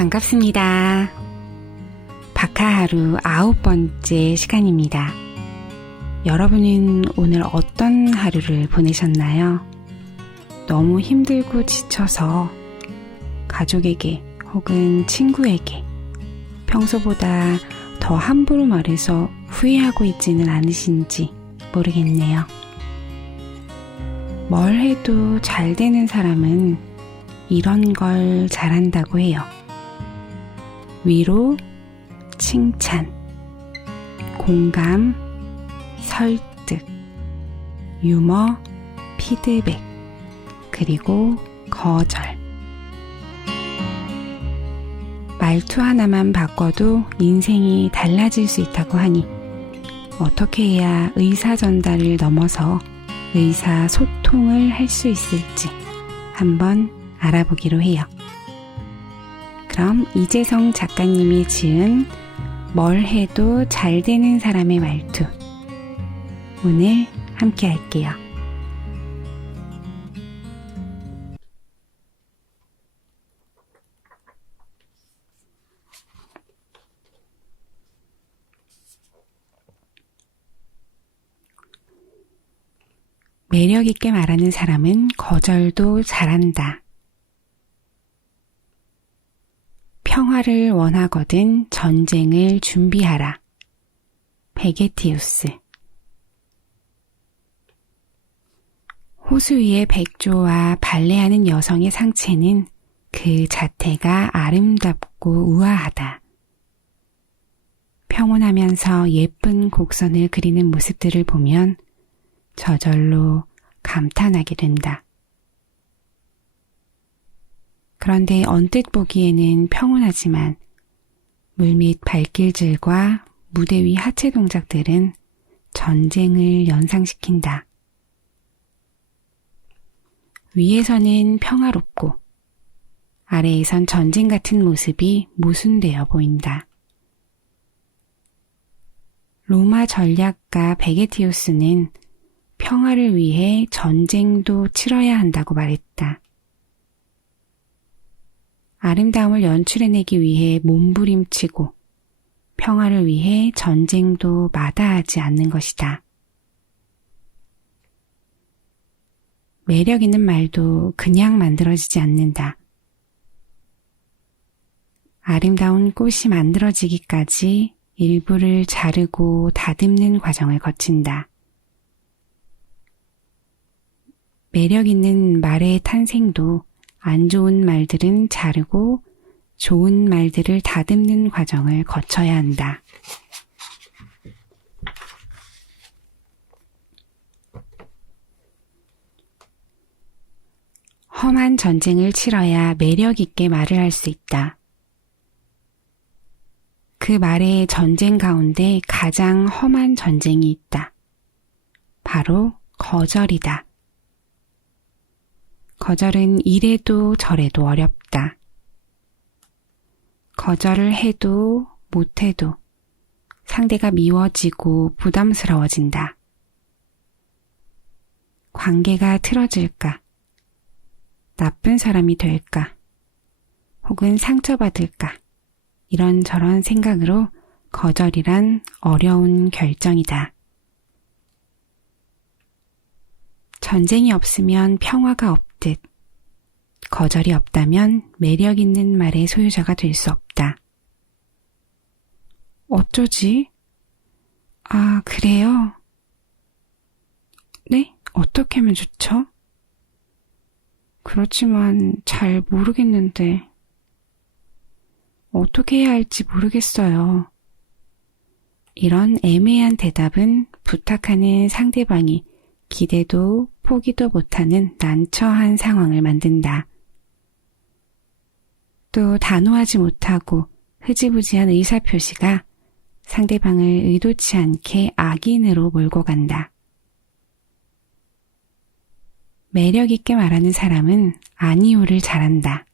반갑습니다. 박하하루 9번째 시간입니다. 여러분은 오늘 어떤 하루를 보내셨나요? 너무 힘들고 지쳐서 가족에게 혹은 친구에게 평소보다 더 함부로 말해서 후회하고 있지는 않으신지 모르겠네요. 뭘 해도 잘 되는 사람은 이런 걸 잘한다고 해요. 위로, 칭찬, 공감, 설득, 유머, 피드백, 그리고 거절. 말투 하나만 바꿔도 인생이 달라질 수 있다고 하니 어떻게 해야 의사 전달을 넘어서 의사소통을 할 수 있을지 한번 알아보기로 해요. 그럼 이재성 작가님이 지은 뭘 해도 잘 되는 사람의 말투, 오늘 함께 할게요. 매력 있게 말하는 사람은 거절도 잘한다. 평화를 원하거든 전쟁을 준비하라. 베게티우스. 호수 위에 백조와 발레하는 여성의 상체는 그 자태가 아름답고 우아하다. 평온하면서 예쁜 곡선을 그리는 모습들을 보면 저절로 감탄하게 된다. 그런데 언뜻 보기에는 평온하지만 물밑 발길질과 무대 위 하체 동작들은 전쟁을 연상시킨다. 위에서는 평화롭고 아래에선 전쟁 같은 모습이 모순되어 보인다. 로마 전략가 베게티우스는 평화를 위해 전쟁도 치러야 한다고 말했다. 아름다움을 연출해내기 위해 몸부림치고 평화를 위해 전쟁도 마다하지 않는 것이다. 매력 있는 말도 그냥 만들어지지 않는다. 아름다운 꽃이 만들어지기까지 일부를 자르고 다듬는 과정을 거친다. 매력 있는 말의 탄생도 안 좋은 말들은 자르고 좋은 말들을 다듬는 과정을 거쳐야 한다. 험한 전쟁을 치러야 매력 있게 말을 할 수 있다. 그 말의 전쟁 가운데 가장 험한 전쟁이 있다. 바로 거절이다. 거절은 이래도 저래도 어렵다. 거절을 해도 못해도 상대가 미워지고 부담스러워진다. 관계가 틀어질까? 나쁜 사람이 될까? 혹은 상처받을까? 이런저런 생각으로 거절이란 어려운 결정이다. 전쟁이 없으면 평화가 없듯 거절이 없다면 매력 있는 말의 소유자가 될 수 없다. 어쩌지? 아, 그래요? 네? 어떻게 하면 좋죠? 그렇지만 잘 모르겠는데 어떻게 해야 할지 모르겠어요. 이런 애매한 대답은 부탁하는 상대방이 기대도 포기도 못하는 난처한 상황을 만든다. 또 단호하지 못하고 흐지부지한 의사표시가 상대방을 의도치 않게 악인으로 몰고 간다. 매력 있게 말하는 사람은 아니오를 잘한다.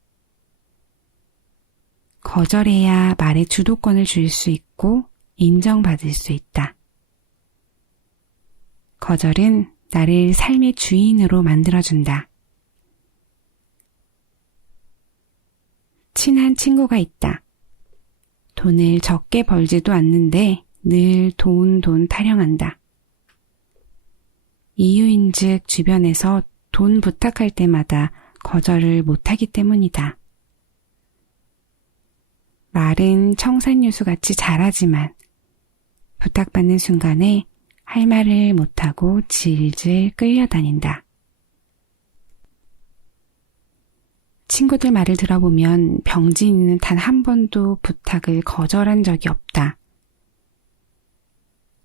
거절해야 말에 주도권을 줄 수 있고 인정받을 수 있다. 거절은 나를 삶의 주인으로 만들어준다. 친한 친구가 있다. 돈을 적게 벌지도 않는데 늘 돈 타령한다. 이유인즉 주변에서 돈 부탁할 때마다 거절을 못하기 때문이다. 말은 청산유수같이 잘하지만 부탁받는 순간에 할 말을 못하고 질질 끌려다닌다. 친구들 말을 들어보면 병진이는 단 한 번도 부탁을 거절한 적이 없다.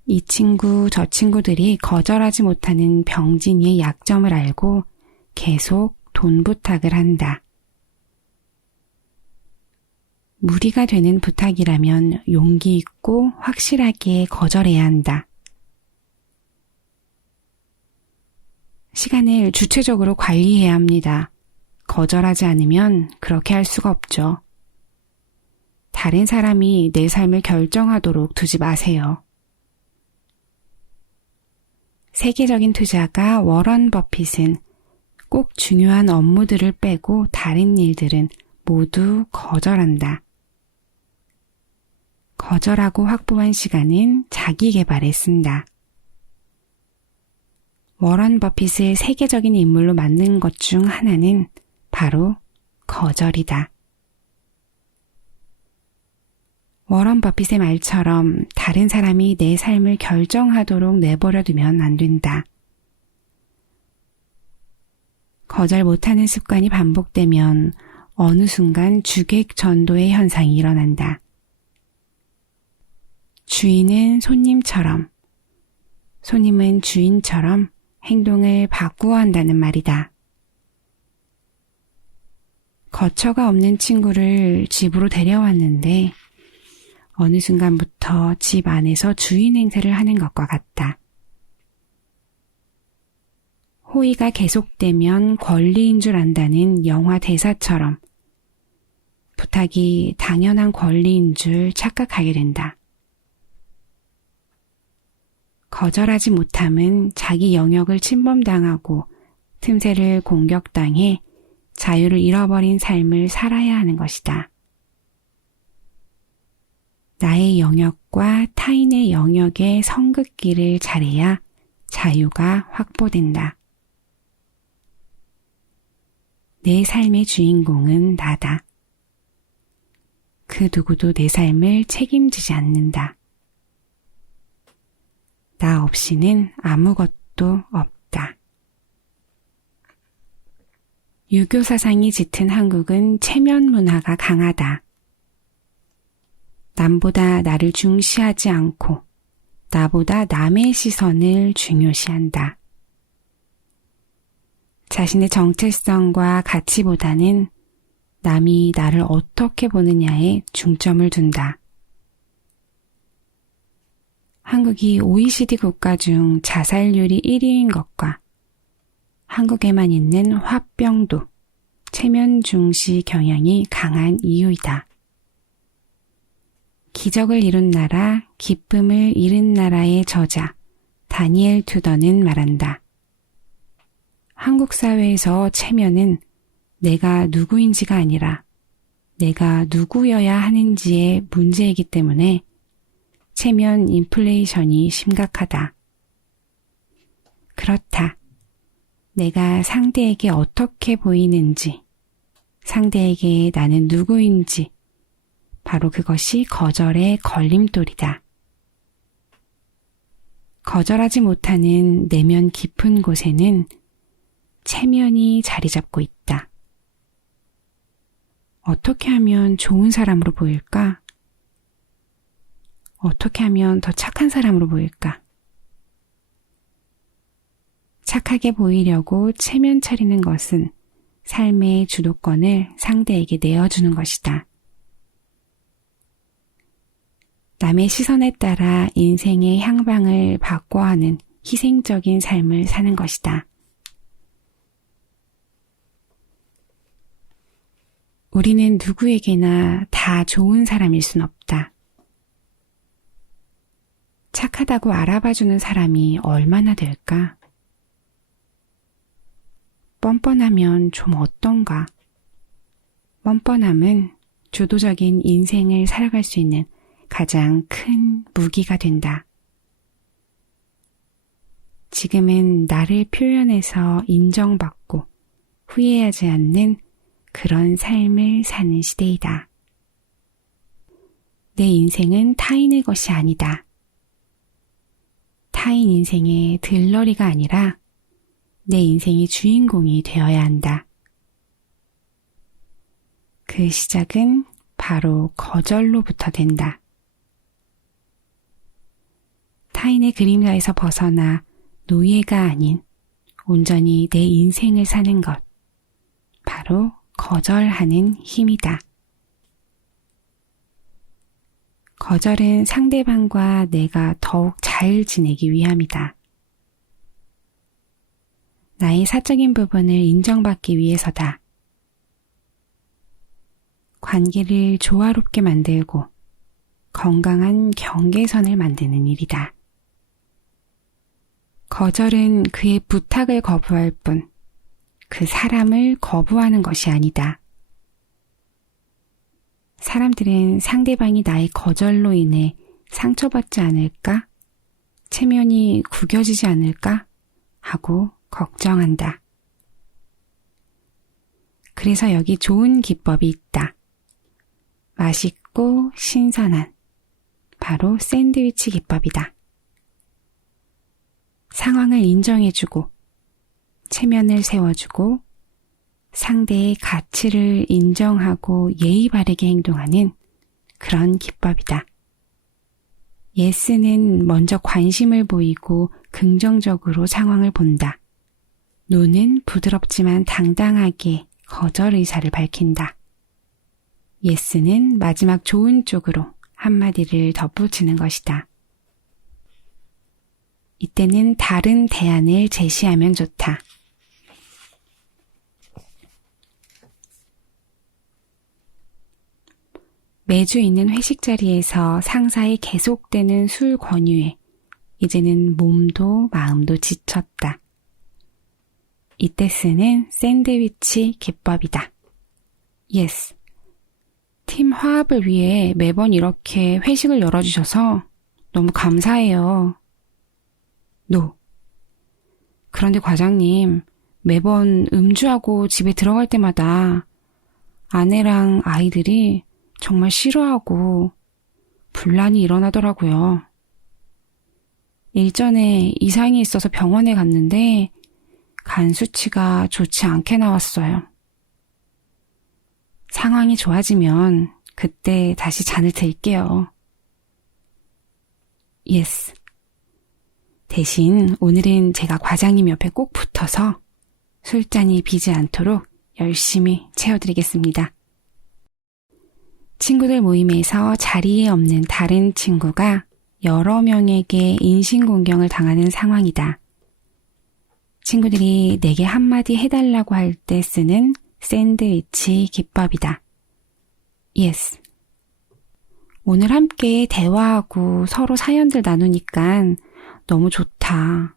이 친구 저 친구들이 거절하지 못하는 병진이의 약점을 알고 계속 돈 부탁을 한다. 무리가 되는 부탁이라면 용기 있고 확실하게 거절해야 한다. 시간을 주체적으로 관리해야 합니다. 거절하지 않으면 그렇게 할 수가 없죠. 다른 사람이 내 삶을 결정하도록 두지 마세요. 세계적인 투자가 워런 버핏은 꼭 중요한 업무들을 빼고 다른 일들은 모두 거절한다. 거절하고 확보한 시간은 자기 개발에 쓴다. 워런 버핏의 세계적인 인물로 만든 것 중 하나는 바로 거절이다. 워런 버핏의 말처럼 다른 사람이 내 삶을 결정하도록 내버려 두면 안 된다. 거절 못하는 습관이 반복되면 어느 순간 주객전도의 현상이 일어난다. 주인은 손님처럼, 손님은 주인처럼 행동을 바꾸어 한다는 말이다. 거처가 없는 친구를 집으로 데려왔는데 어느 순간부터 집 안에서 주인 행세를 하는 것과 같다. 호의가 계속되면 권리인 줄 안다는 영화 대사처럼 부탁이 당연한 권리인 줄 착각하게 된다. 거절하지 못함은 자기 영역을 침범당하고 틈새를 공격당해 자유를 잃어버린 삶을 살아야 하는 것이다. 나의 영역과 타인의 영역의 성긋기를 잘해야 자유가 확보된다. 내 삶의 주인공은 나다. 그 누구도 내 삶을 책임지지 않는다. 나 없이는 아무것도 없다. 유교 사상이 짙은 한국은 체면 문화가 강하다. 남보다 나를 중시하지 않고 나보다 남의 시선을 중요시한다. 자신의 정체성과 가치보다는 남이 나를 어떻게 보느냐에 중점을 둔다. 한국이 OECD 국가 중 자살률이 1위인 것과 한국에만 있는 화병도, 체면 중시 경향이 강한 이유이다. 기적을 이룬 나라, 기쁨을 잃은 나라의 저자 다니엘 투더는 말한다. 한국 사회에서 체면은 내가 누구인지가 아니라 내가 누구여야 하는지의 문제이기 때문에 체면 인플레이션이 심각하다. 그렇다. 내가 상대에게 어떻게 보이는지, 상대에게 나는 누구인지, 바로 그것이 거절의 걸림돌이다. 거절하지 못하는 내면 깊은 곳에는 체면이 자리 잡고 있다. 어떻게 하면 좋은 사람으로 보일까? 어떻게 하면 더 착한 사람으로 보일까? 착하게 보이려고 체면 차리는 것은 삶의 주도권을 상대에게 내어주는 것이다. 남의 시선에 따라 인생의 향방을 바꿔하는 희생적인 삶을 사는 것이다. 우리는 누구에게나 다 좋은 사람일 순 없다. 착하다고 알아봐주는 사람이 얼마나 될까? 뻔뻔하면 좀 어떤가? 뻔뻔함은 주도적인 인생을 살아갈 수 있는 가장 큰 무기가 된다. 지금은 나를 표현해서 인정받고 후회하지 않는 그런 삶을 사는 시대이다. 내 인생은 타인의 것이 아니다. 타인 인생의 들러리가 아니라 내 인생의 주인공이 되어야 한다. 그 시작은 바로 거절로부터 된다. 타인의 그림자에서 벗어나 노예가 아닌 온전히 내 인생을 사는 것, 바로 거절하는 힘이다. 거절은 상대방과 내가 더욱 잘 지내기 위함이다. 나의 사적인 부분을 인정받기 위해서다. 관계를 조화롭게 만들고 건강한 경계선을 만드는 일이다. 거절은 그의 부탁을 거부할 뿐 그 사람을 거부하는 것이 아니다. 사람들은 상대방이 나의 거절로 인해 상처받지 않을까? 체면이 구겨지지 않을까? 하고 걱정한다. 그래서 여기 좋은 기법이 있다. 맛있고 신선한 바로 샌드위치 기법이다. 상황을 인정해주고 체면을 세워주고 상대의 가치를 인정하고 예의 바르게 행동하는 그런 기법이다. 예스는 먼저 관심을 보이고 긍정적으로 상황을 본다. 노는 부드럽지만 당당하게 거절 의사를 밝힌다. 예스는 마지막 좋은 쪽으로 한마디를 덧붙이는 것이다. 이때는 다른 대안을 제시하면 좋다. 매주 있는 회식 자리에서 상사의 계속되는 술 권유에 이제는 몸도 마음도 지쳤다. 이때 쓰는 샌드위치 기법이다. Yes. 팀 화합을 위해 매번 이렇게 회식을 열어주셔서 너무 감사해요. No. 그런데 과장님, 매번 음주하고 집에 들어갈 때마다 아내랑 아이들이 정말 싫어하고 분란이 일어나더라고요. 일전에 이상이 있어서 병원에 갔는데 간 수치가 좋지 않게 나왔어요. 상황이 좋아지면 그때 다시 잔을 들게요. Yes. 대신 오늘은 제가 과장님 옆에 꼭 붙어서 술잔이 비지 않도록 열심히 채워드리겠습니다. 친구들 모임에서 자리에 없는 다른 친구가 여러 명에게 인신공격을 당하는 상황이다. 친구들이 내게 한마디 해달라고 할 때 쓰는 샌드위치 기법이다. Yes. 오늘 함께 대화하고 서로 사연들 나누니까 너무 좋다.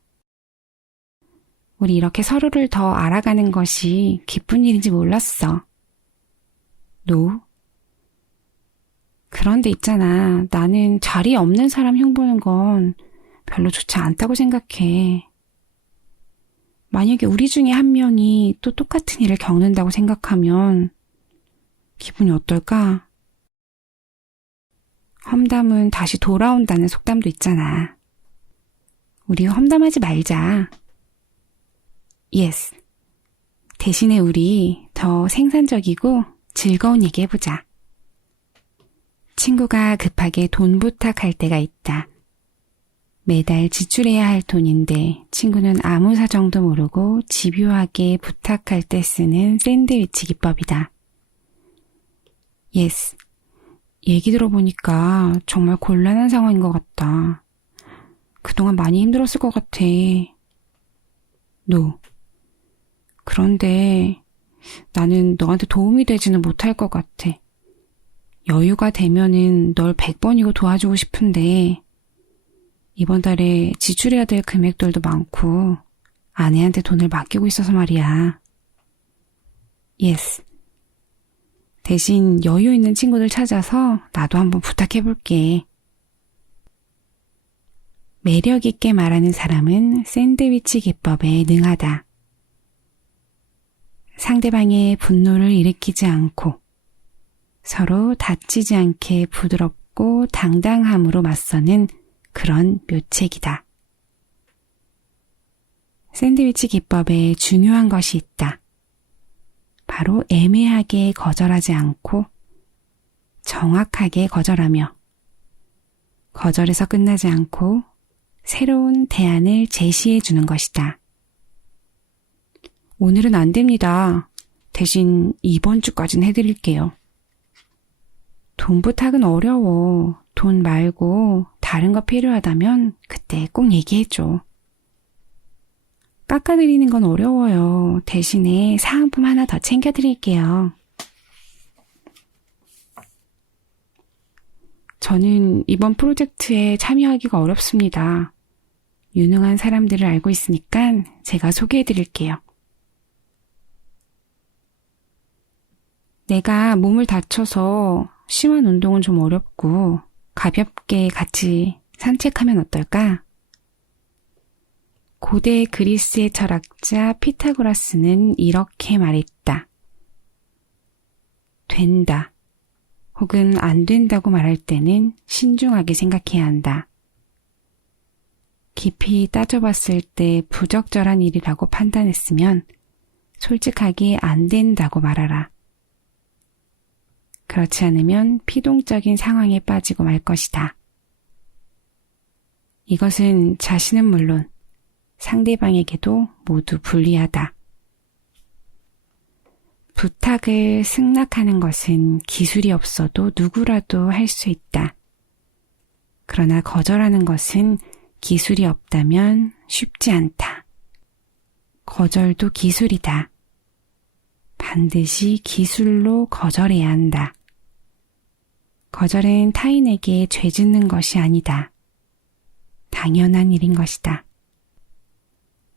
우리 이렇게 서로를 더 알아가는 것이 기쁜 일인지 몰랐어. No. 그런데 있잖아. 나는 자리에 없는 사람 흉보는 건 별로 좋지 않다고 생각해. 만약에 우리 중에 한 명이 또 똑같은 일을 겪는다고 생각하면 기분이 어떨까? 험담은 다시 돌아온다는 속담도 있잖아. 우리 험담하지 말자. Yes. 대신에 우리 더 생산적이고 즐거운 얘기 해보자. 친구가 급하게 돈 부탁할 때가 있다. 매달 지출해야 할 돈인데 친구는 아무 사정도 모르고 집요하게 부탁할 때 쓰는 샌드위치 기법이다. Yes. 얘기 들어보니까 정말 곤란한 상황인 것 같다. 그동안 많이 힘들었을 것 같아. No. 그런데 나는 너한테 도움이 되지는 못할 것 같아. 여유가 되면은 널 100번이고 도와주고 싶은데 이번 달에 지출해야 될 금액들도 많고 아내한테 돈을 맡기고 있어서 말이야. Yes. 대신 여유 있는 친구들 찾아서 나도 한번 부탁해볼게. 매력 있게 말하는 사람은 샌드위치 기법에 능하다. 상대방의 분노를 일으키지 않고 서로 다치지 않게 부드럽고 당당함으로 맞서는 그런 묘책이다. 샌드위치 기법에 중요한 것이 있다. 바로 애매하게 거절하지 않고 정확하게 거절하며 거절에서 끝나지 않고 새로운 대안을 제시해 주는 것이다. 오늘은 안 됩니다. 대신 이번 주까지는 해드릴게요. 돈 부탁은 어려워. 돈 말고 다른 거 필요하다면 그때 꼭 얘기해줘. 깎아드리는 건 어려워요. 대신에 사은품 하나 더 챙겨드릴게요. 저는 이번 프로젝트에 참여하기가 어렵습니다. 유능한 사람들을 알고 있으니까 제가 소개해드릴게요. 내가 몸을 다쳐서 심한 운동은 좀 어렵고 가볍게 같이 산책하면 어떨까? 고대 그리스의 철학자 피타고라스는 이렇게 말했다. 된다. 혹은 안 된다고 말할 때는 신중하게 생각해야 한다. 깊이 따져봤을 때 부적절한 일이라고 판단했으면 솔직하게 안 된다고 말하라. 그렇지 않으면 피동적인 상황에 빠지고 말 것이다. 이것은 자신은 물론 상대방에게도 모두 불리하다. 부탁을 승낙하는 것은 기술이 없어도 누구라도 할 수 있다. 그러나 거절하는 것은 기술이 없다면 쉽지 않다. 거절도 기술이다. 반드시 기술로 거절해야 한다. 거절은 타인에게 죄 짓는 것이 아니다. 당연한 일인 것이다.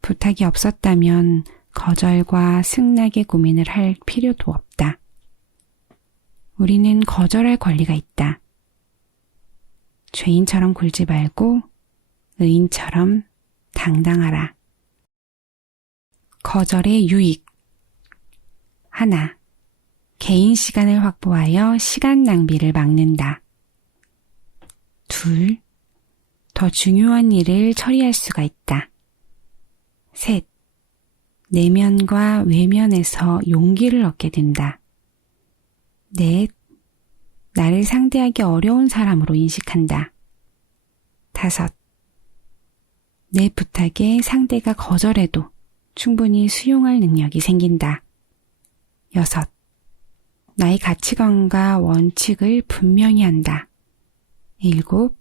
부탁이 없었다면 거절과 승낙의 고민을 할 필요도 없다. 우리는 거절할 권리가 있다. 죄인처럼 굴지 말고 의인처럼 당당하라. 거절의 유익. 하나, 개인 시간을 확보하여 시간 낭비를 막는다. 둘, 더 중요한 일을 처리할 수가 있다. 셋, 내면과 외면에서 용기를 얻게 된다. 넷, 나를 상대하기 어려운 사람으로 인식한다. 다섯, 내 부탁에 상대가 거절해도 충분히 수용할 능력이 생긴다. 여섯, 나의 가치관과 원칙을 분명히 한다. 일곱,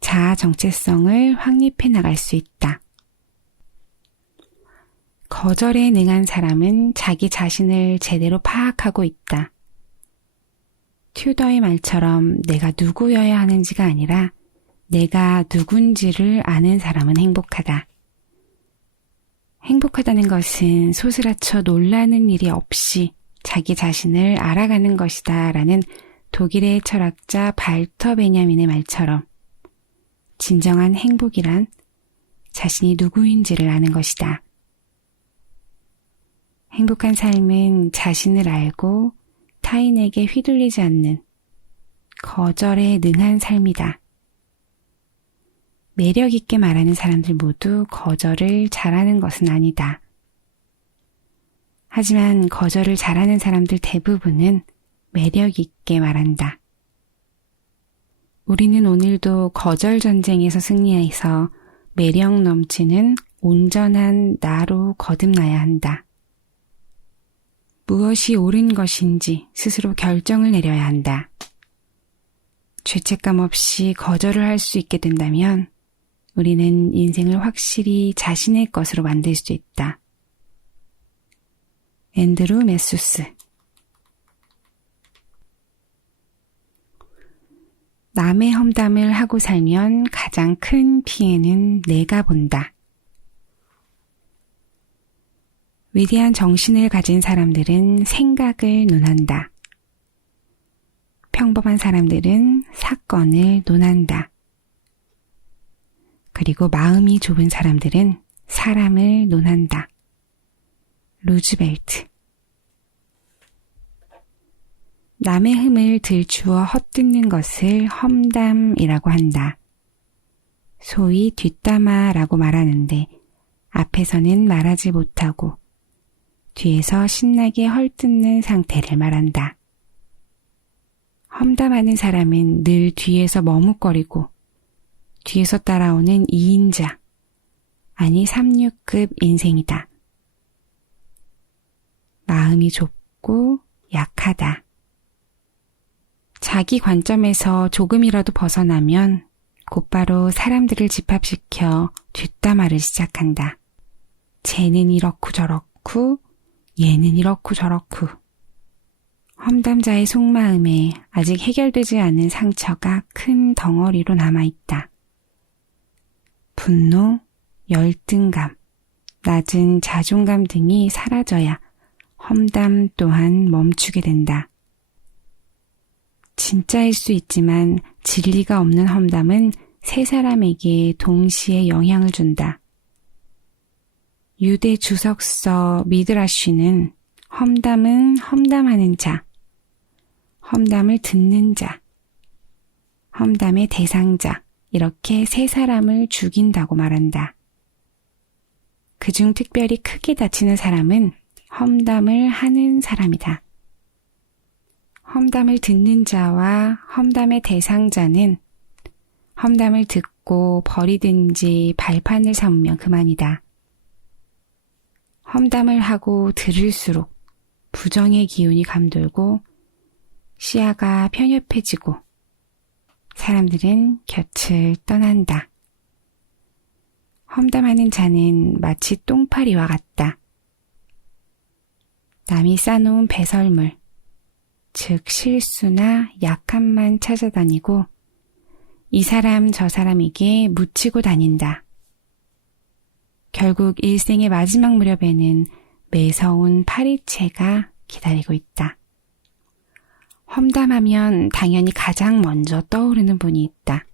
자아 정체성을 확립해 나갈 수 있다. 거절에 능한 사람은 자기 자신을 제대로 파악하고 있다. 튜더의 말처럼 내가 누구여야 하는지가 아니라 내가 누군지를 아는 사람은 행복하다. 행복하다는 것은 소스라쳐 놀라는 일이 없이 자기 자신을 알아가는 것이다 라는 독일의 철학자 발터 베냐민의 말처럼 진정한 행복이란 자신이 누구인지를 아는 것이다. 행복한 삶은 자신을 알고 타인에게 휘둘리지 않는 거절에 능한 삶이다. 매력 있게 말하는 사람들 모두 거절을 잘하는 것은 아니다. 하지만 거절을 잘하는 사람들 대부분은 매력 있게 말한다. 우리는 오늘도 거절 전쟁에서 승리해서 매력 넘치는 온전한 나로 거듭나야 한다. 무엇이 옳은 것인지 스스로 결정을 내려야 한다. 죄책감 없이 거절을 할 수 있게 된다면 우리는 인생을 확실히 자신의 것으로 만들 수 있다. 앤드루 메수스. 남의 험담을 하고 살면 가장 큰 피해는 내가 본다. 위대한 정신을 가진 사람들은 생각을 논한다. 평범한 사람들은 사건을 논한다. 그리고 마음이 좁은 사람들은 사람을 논한다. 루즈벨트. 남의 흠을 들추어 헛듣는 것을 험담이라고 한다. 소위 뒷담화라고 말하는데 앞에서는 말하지 못하고 뒤에서 신나게 헐뜯는 상태를 말한다. 험담하는 사람은 늘 뒤에서 머뭇거리고 뒤에서 따라오는 2인자, 아니 3류급 인생이다. 마음이 좁고 약하다. 자기 관점에서 조금이라도 벗어나면 곧바로 사람들을 집합시켜 뒷담화를 시작한다. 쟤는 이렇고 저렇고 얘는 이렇고 저렇고. 험담자의 속마음에 아직 해결되지 않은 상처가 큰 덩어리로 남아있다. 분노, 열등감, 낮은 자존감 등이 사라져야 험담 또한 멈추게 된다. 진짜일 수 있지만 진리가 없는 험담은 세 사람에게 동시에 영향을 준다. 유대 주석서 미드라쉬는 험담은 험담하는 자, 험담을 듣는 자, 험담의 대상자, 이렇게 세 사람을 죽인다고 말한다. 그중 특별히 크게 다치는 사람은 험담을 하는 사람이다. 험담을 듣는 자와 험담의 대상자는 험담을 듣고 버리든지 발판을 삼으면 그만이다. 험담을 하고 들을수록 부정의 기운이 감돌고 시야가 편협해지고 사람들은 곁을 떠난다. 험담하는 자는 마치 똥파리와 같다. 남이 싸놓은 배설물, 즉 실수나 약함만 찾아다니고 이 사람 저 사람에게 묻히고 다닌다. 결국 일생의 마지막 무렵에는 매서운 파리채가 기다리고 있다. 험담하면 당연히 가장 먼저 떠오르는 분이 있다.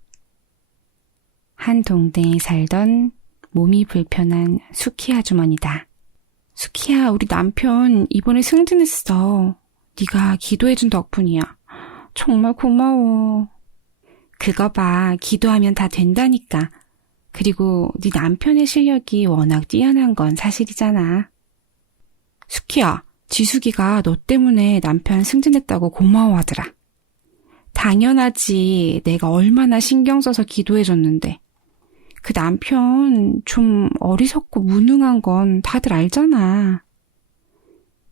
한 동네에 살던 몸이 불편한 수키 아주머니다. 수키야, 우리 남편 이번에 승진했어. 네가 기도해준 덕분이야. 정말 고마워. 그거 봐, 기도하면 다 된다니까. 그리고 네 남편의 실력이 워낙 뛰어난 건 사실이잖아. 수키야, 지숙이가 너 때문에 남편 승진했다고 고마워하더라. 당연하지. 내가 얼마나 신경 써서 기도해줬는데. 그 남편 좀 어리석고 무능한 건 다들 알잖아.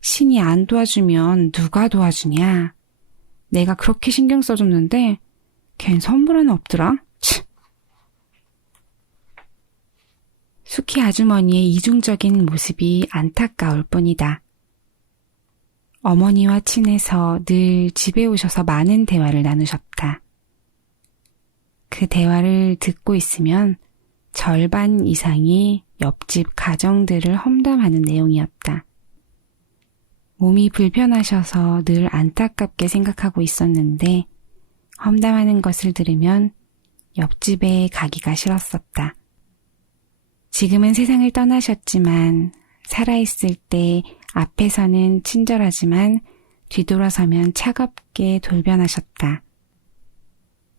신이 안 도와주면 누가 도와주냐. 내가 그렇게 신경 써줬는데 걘 선물 하나 없더라. 치. 수키 아주머니의 이중적인 모습이 안타까울 뿐이다. 어머니와 친해서 늘 집에 오셔서 많은 대화를 나누셨다. 그 대화를 듣고 있으면 절반 이상이 옆집 가정들을 험담하는 내용이었다. 몸이 불편하셔서 늘 안타깝게 생각하고 있었는데 험담하는 것을 들으면 옆집에 가기가 싫었었다. 지금은 세상을 떠나셨지만 살아있을 때 앞에서는 친절하지만 뒤돌아서면 차갑게 돌변하셨다.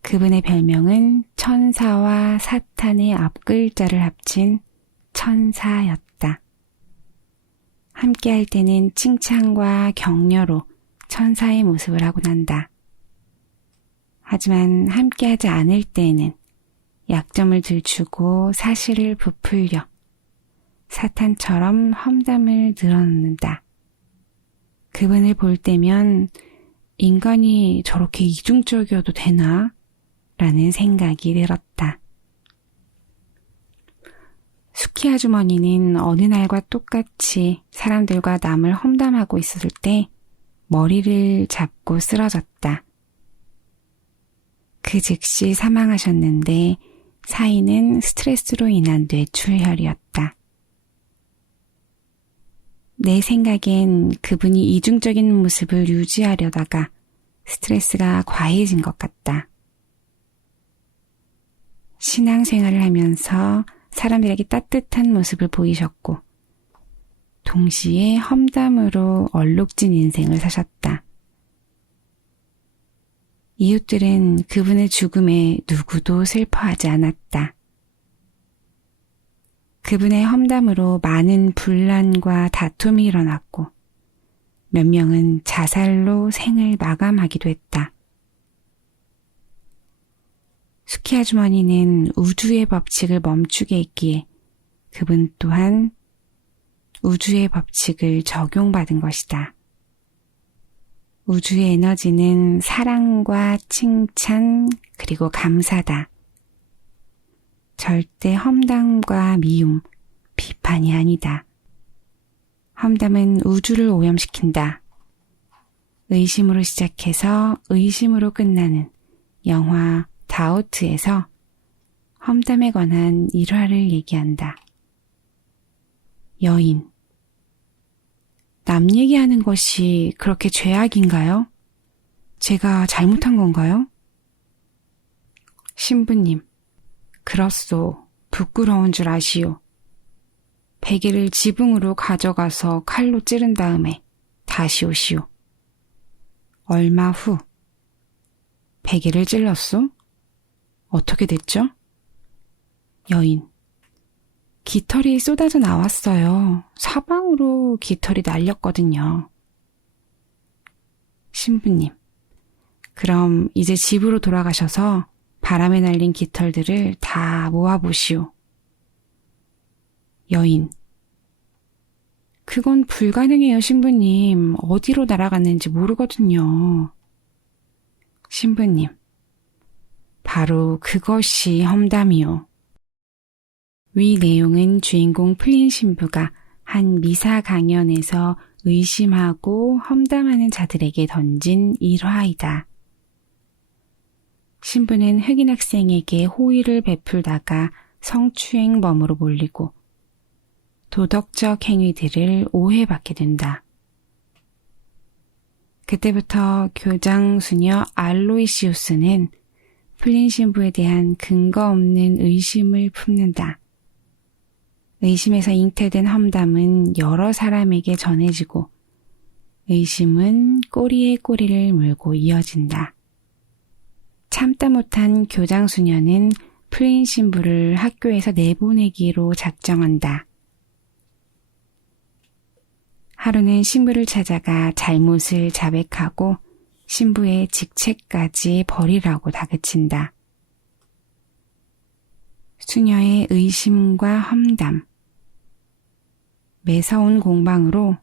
그분의 별명은 천사와 사탄의 앞글자를 합친 천사였다. 함께할 때는 칭찬과 격려로 천사의 모습을 하고 난다. 하지만 함께하지 않을 때에는 약점을 들추고 사실을 부풀려 사탄처럼 험담을 늘어놓는다. 그분을 볼 때면 인간이 저렇게 이중적이어도 되나? 라는 생각이 들었다. 수키 아주머니는 어느 날과 똑같이 사람들과 남을 험담하고 있었을 때 머리를 잡고 쓰러졌다. 그 즉시 사망하셨는데 사인은 스트레스로 인한 뇌출혈이었다. 내 생각엔 그분이 이중적인 모습을 유지하려다가 스트레스가 과해진 것 같다. 신앙생활을 하면서 사람들에게 따뜻한 모습을 보이셨고 동시에 험담으로 얼룩진 인생을 사셨다. 이웃들은 그분의 죽음에 누구도 슬퍼하지 않았다. 그분의 험담으로 많은 분란과 다툼이 일어났고 몇 명은 자살로 생을 마감하기도 했다. 수키 아주머니는 우주의 법칙을 멈추게 했기에 그분 또한 우주의 법칙을 적용받은 것이다. 우주의 에너지는 사랑과 칭찬 그리고 감사다. 절대 험담과 미움, 비판이 아니다. 험담은 우주를 오염시킨다. 의심으로 시작해서 의심으로 끝나는 영화 다우트에서 험담에 관한 일화를 얘기한다. 여인. 남 얘기하는 것이 그렇게 죄악인가요? 제가 잘못한 건가요? 신부님. 그렇소. 부끄러운 줄 아시오. 베개를 지붕으로 가져가서 칼로 찌른 다음에 다시 오시오. 얼마 후. 베개를 찔렀소? 어떻게 됐죠? 여인. 깃털이 쏟아져 나왔어요. 사방으로 깃털이 날렸거든요. 신부님. 그럼 이제 집으로 돌아가셔서 바람에 날린 깃털들을 다 모아보시오. 여인. 그건 불가능해요, 신부님. 어디로 날아갔는지 모르거든요. 신부님. 바로 그것이 험담이요. 위 내용은 주인공 플린 신부가 한 미사 강연에서 의심하고 험담하는 자들에게 던진 일화이다. 신부는 흑인 학생에게 호의를 베풀다가 성추행범으로 몰리고 도덕적 행위들을 오해받게 된다. 그때부터 교장 수녀 알로이시우스는 플린 신부에 대한 근거 없는 의심을 품는다. 의심에서 잉태된 험담은 여러 사람에게 전해지고 의심은 꼬리에 꼬리를 물고 이어진다. 참다 못한 교장 수녀는 플린 신부를 학교에서 내보내기로 작정한다. 하루는 신부를 찾아가 잘못을 자백하고 신부의 직책까지 버리라고 다그친다. 수녀의 의심과 험담. 매서운 공방으로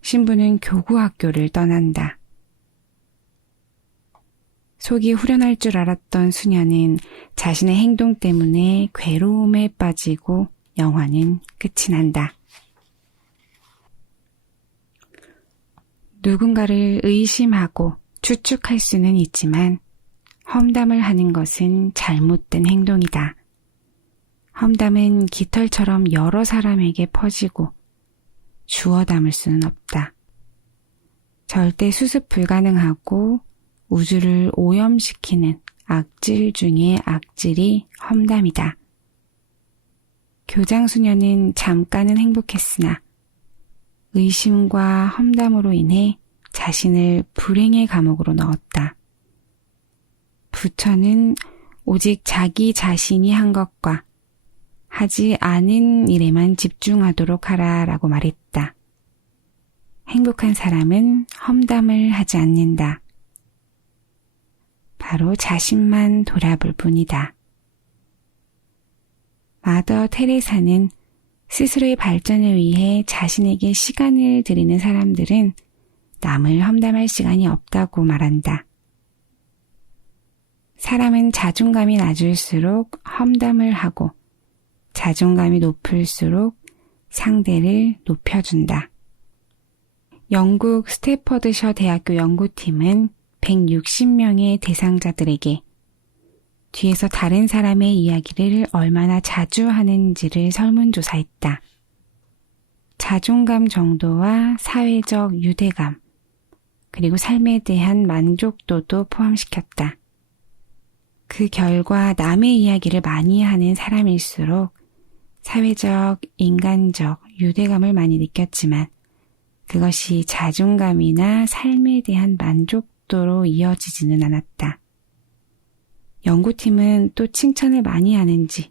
신부는 교구학교를 떠난다. 속이 후련할 줄 알았던 수녀는 자신의 행동 때문에 괴로움에 빠지고 영화는 끝이 난다. 누군가를 의심하고 추측할 수는 있지만 험담을 하는 것은 잘못된 행동이다. 험담은 깃털처럼 여러 사람에게 퍼지고 주워 담을 수는 없다. 절대 수습 불가능하고 우주를 오염시키는 악질 중의 악질이 험담이다. 교장 수녀는 잠깐은 행복했으나 의심과 험담으로 인해 자신을 불행의 감옥으로 넣었다. 부처는 오직 자기 자신이 한 것과 하지 않은 일에만 집중하도록 하라라고 말했다. 행복한 사람은 험담을 하지 않는다. 바로 자신만 돌아볼 뿐이다. 마더 테레사는 스스로의 발전을 위해 자신에게 시간을 들이는 사람들은 남을 험담할 시간이 없다고 말한다. 사람은 자존감이 낮을수록 험담을 하고 자존감이 높을수록 상대를 높여준다. 영국 스태퍼드셔 대학교 연구팀은 160명의 대상자들에게 뒤에서 다른 사람의 이야기를 얼마나 자주 하는지를 설문조사했다. 자존감 정도와 사회적 유대감, 그리고 삶에 대한 만족도도 포함시켰다. 그 결과 남의 이야기를 많이 하는 사람일수록 사회적, 인간적 유대감을 많이 느꼈지만 그것이 자존감이나 삶에 대한 만족도로 이어지지는 않았다. 연구팀은 또 칭찬을 많이 하는지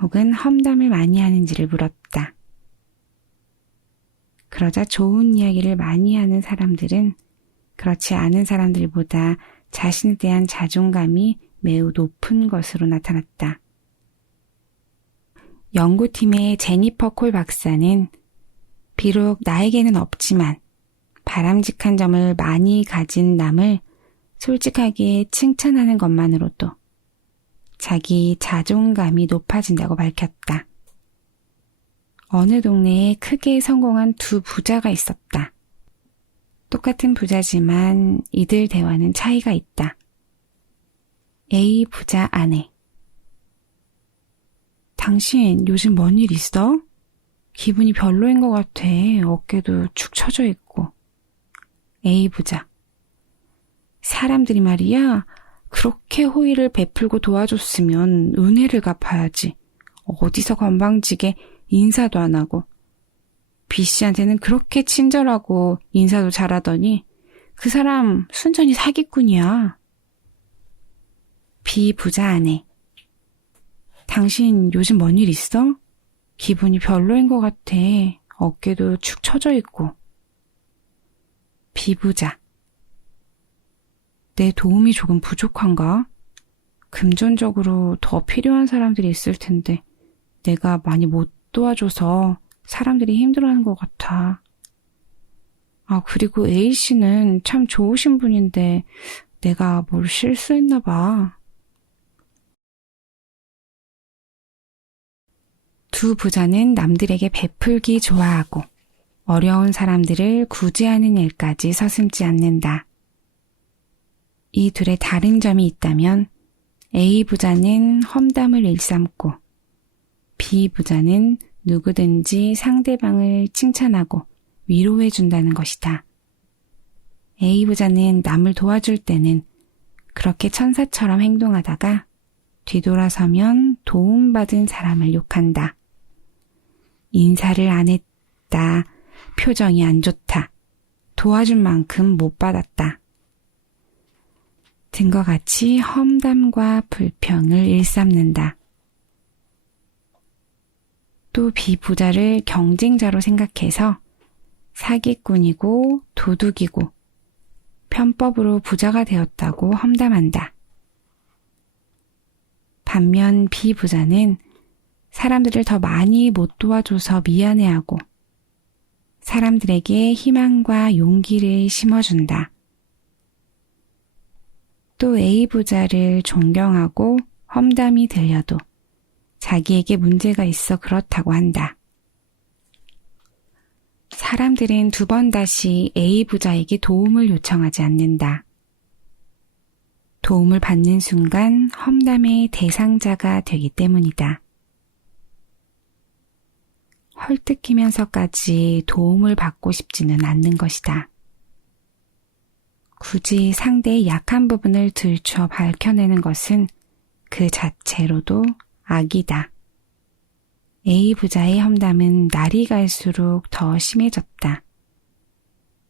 혹은 험담을 많이 하는지를 물었다. 그러자 좋은 이야기를 많이 하는 사람들은 그렇지 않은 사람들보다 자신에 대한 자존감이 매우 높은 것으로 나타났다. 연구팀의 제니퍼 콜 박사는 비록 나에게는 없지만 바람직한 점을 많이 가진 남을 솔직하게 칭찬하는 것만으로도 자기 자존감이 높아진다고 밝혔다. 어느 동네에 크게 성공한 두 부자가 있었다. 똑같은 부자지만 이들 대화는 차이가 있다. A 부자 아내. 당신 요즘 뭔 일 있어? 기분이 별로인 것 같아. 어깨도 축 처져 있고. A 부자. 사람들이 말이야, 그렇게 호의를 베풀고 도와줬으면 은혜를 갚아야지. 어디서 건방지게 인사도 안 하고. B씨한테는 그렇게 친절하고 인사도 잘하더니 그 사람 순전히 사기꾼이야. B 부자 아내. 당신 요즘 뭔 일 있어? 기분이 별로인 것 같아. 어깨도 축 처져 있고. B 부자. 내 도움이 조금 부족한가? 금전적으로 더 필요한 사람들이 있을 텐데 내가 많이 못 도와줘서 사람들이 힘들어하는 것 같아. 그리고 A씨는 참 좋으신 분인데 내가 뭘 실수했나 봐. 두 부자는 남들에게 베풀기 좋아하고 어려운 사람들을 구제하는 일까지 서슴지 않는다. 이 둘의 다른 점이 있다면 A 부자는 험담을 일삼고 B 부자는 누구든지 상대방을 칭찬하고 위로해 준다는 것이다. A 부자는 남을 도와줄 때는 그렇게 천사처럼 행동하다가 뒤돌아서면 도움받은 사람을 욕한다. 인사를 안 했다. 표정이 안 좋다. 도와준 만큼 못 받았다. 등과 같이 험담과 불평을 일삼는다. 또 비부자를 경쟁자로 생각해서 사기꾼이고 도둑이고 편법으로 부자가 되었다고 험담한다. 반면 비부자는 사람들을 더 많이 못 도와줘서 미안해하고 사람들에게 희망과 용기를 심어준다. 또 A 부자를 존경하고 험담이 들려도 자기에게 문제가 있어 그렇다고 한다. 사람들은 두 번 다시 A 부자에게 도움을 요청하지 않는다. 도움을 받는 순간 험담의 대상자가 되기 때문이다. 헐뜯기면서까지 도움을 받고 싶지는 않는 것이다. 굳이 상대의 약한 부분을 들춰 밝혀내는 것은 그 자체로도 악이다. A 부자의 험담은 날이 갈수록 더 심해졌다.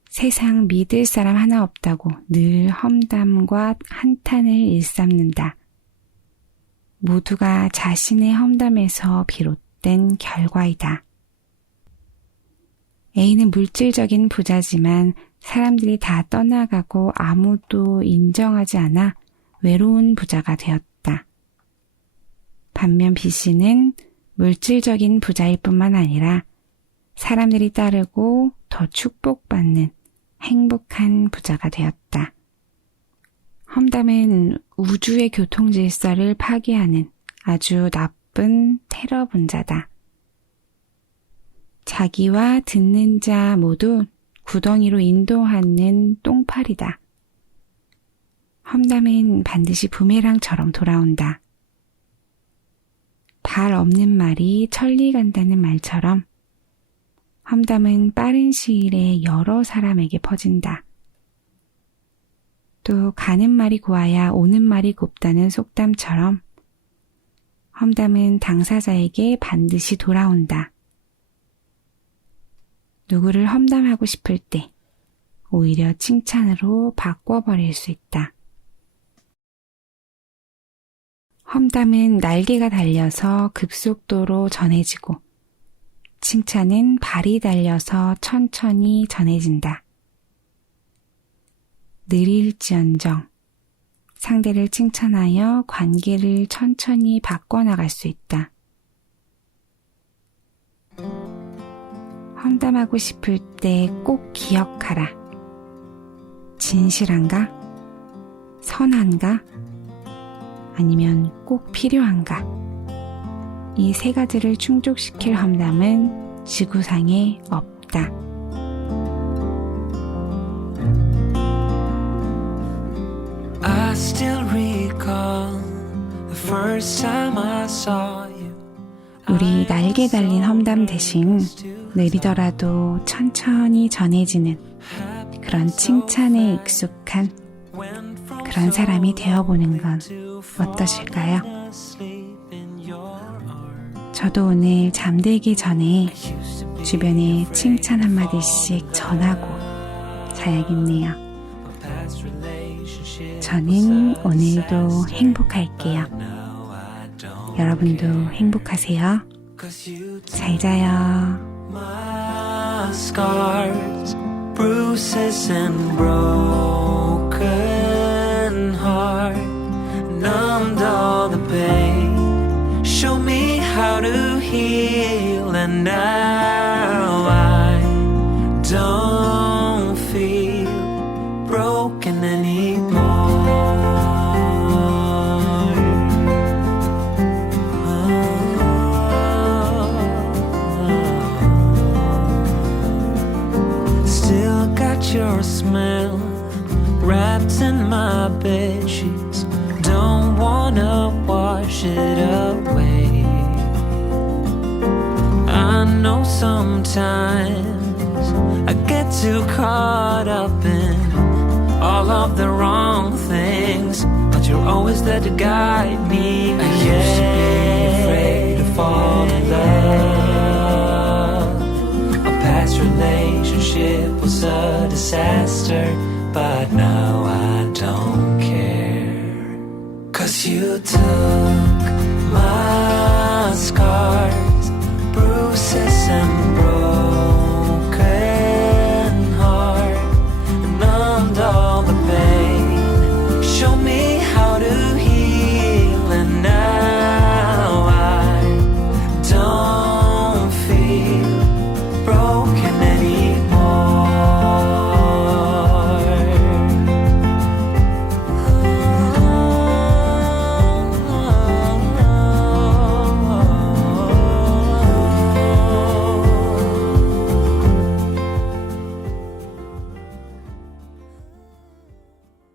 세상 믿을 사람 하나 없다고 늘 험담과 한탄을 일삼는다. 모두가 자신의 험담에서 비롯된 결과이다. A는 물질적인 부자지만 사람들이 다 떠나가고 아무도 인정하지 않아 외로운 부자가 되었다. 반면 B씨는 물질적인 부자일 뿐만 아니라 사람들이 따르고 더 축복받는 행복한 부자가 되었다. 험담은 우주의 교통질서를 파괴하는 아주 나쁜 테러 분자다. 자기와 듣는 자 모두 구덩이로 인도하는 똥파리다. 험담은 반드시 부메랑처럼 돌아온다. 발 없는 말이 천리 간다는 말처럼 험담은 빠른 시일에 여러 사람에게 퍼진다. 또 가는 말이 고와야 오는 말이 곱다는 속담처럼 험담은 당사자에게 반드시 돌아온다. 누구를 험담하고 싶을 때 오히려 칭찬으로 바꿔버릴 수 있다. 험담은 날개가 달려서 급속도로 전해지고 칭찬은 발이 달려서 천천히 전해진다. 느릴지언정 상대를 칭찬하여 관계를 천천히 바꿔나갈 수 있다. 험담하고 싶을 때 꼭 기억하라. 진실한가? 선한가? 아니면 꼭 필요한가? 이 세 가지를 충족시킬 험담은 지구상에 없다. I still recall the first time I saw you. 우리 날개 달린 험담 대신 느리더라도 천천히 전해지는 그런 칭찬에 익숙한 그런 사람이 되어보는 건 어떠실까요? 저도 오늘 잠들기 전에 주변에 칭찬 한마디씩 전하고 자야겠네요. 저는 오늘도 행복할게요. 여러분도 행복하세요. 잘 자요. My scars, bruises and broken heart, numbed all the pain, show me how to heal, and now I don't feel broken anymore. Still got your smell wrapped in my bed sheets. Don't wanna wash it away. I know sometimes I get too caught up in all of the wrong things, but you're always there to guide me. I used to be afraid to fall in love. A past relationship was a disaster, but now I don't care. 'Cause you took my scars